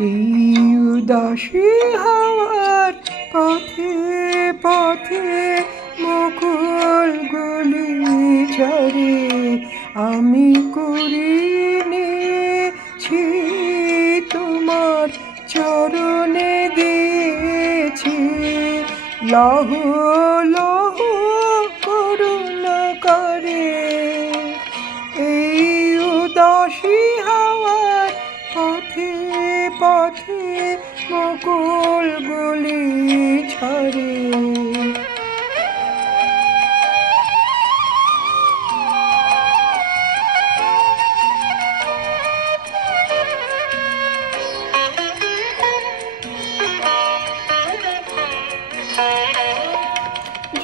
এই উদাসী হাওয়ার পথে পথে মুকুলগুলি ঝরে আমি কুড়ি নিয়েছি তোমার চরণে দিয়েছি লহ লহ করুণা করে এই উদাসী হাওয়ার পথে পথে মুকুলগুলি ঝরে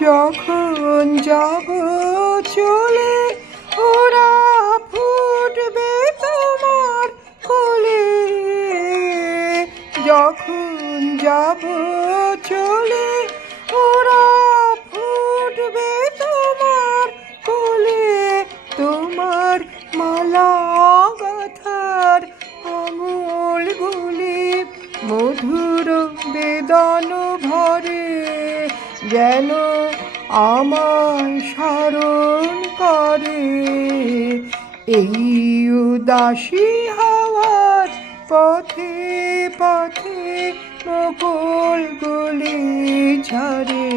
যখন যাব চলে ওরা ফুটবে তোমার কোলে যখন যাব চলে ওরা ফুটবে তোমার কোলে তোমার মালা গাথার আঙুলগুলি মধুর বেদন ভরে যেন আমায় স্মরণ করে এই উদাসী হাওয়ার পথে পথে মুকুলগুলি ঝরে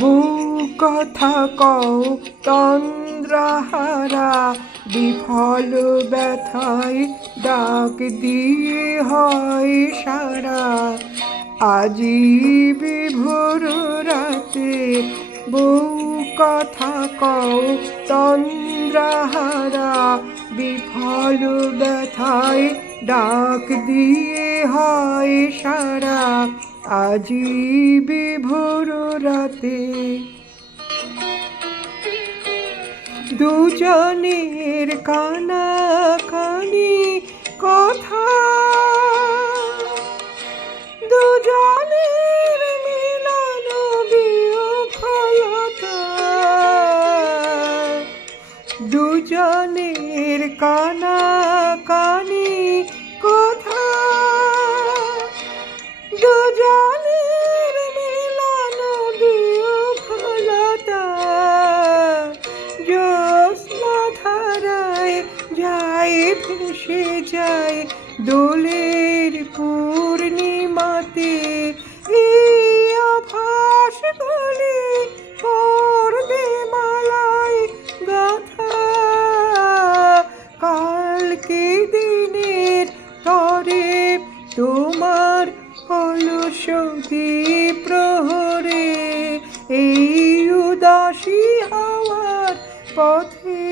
বুক কথা কও তন্দ্রাহারা বিফল ব্যথায় ডাক দিয়ে হয় সারা আজি বিভোর রাতে বুক কথা কও তন্দ্রাহারা বিফল ব্যথায় ডাক দিয়ে হয় সারা আজি বিভোর রাতে দুজনের কানাকানি কথা দুজনের মিলন বিফলতা দুজনের কানাকানি কথা দুজনের মিলন বিফলতা জ্যোৎস্না ধারায় যায় ভেসে যায় দোলের পূর্ণিমাতে এই আভাসগুলি পড়বে মালায় গাথা কালকে দিনের তরে তোমার অলস প্রহরে এই উদাসী হাওয়ার পথে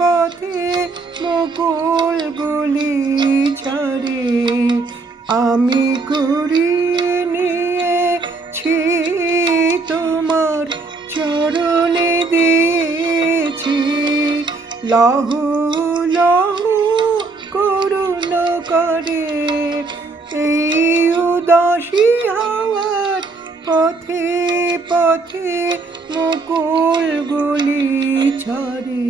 পথে মুকুলগুলি ঝরে আমি কুড়িয়ে নিয়েছি তোমার চরণে দিয়েছি লহ লহ করুণা করে এই উদাসী হাওয়ার পথে পথে মুকুলগুলি ঝরে।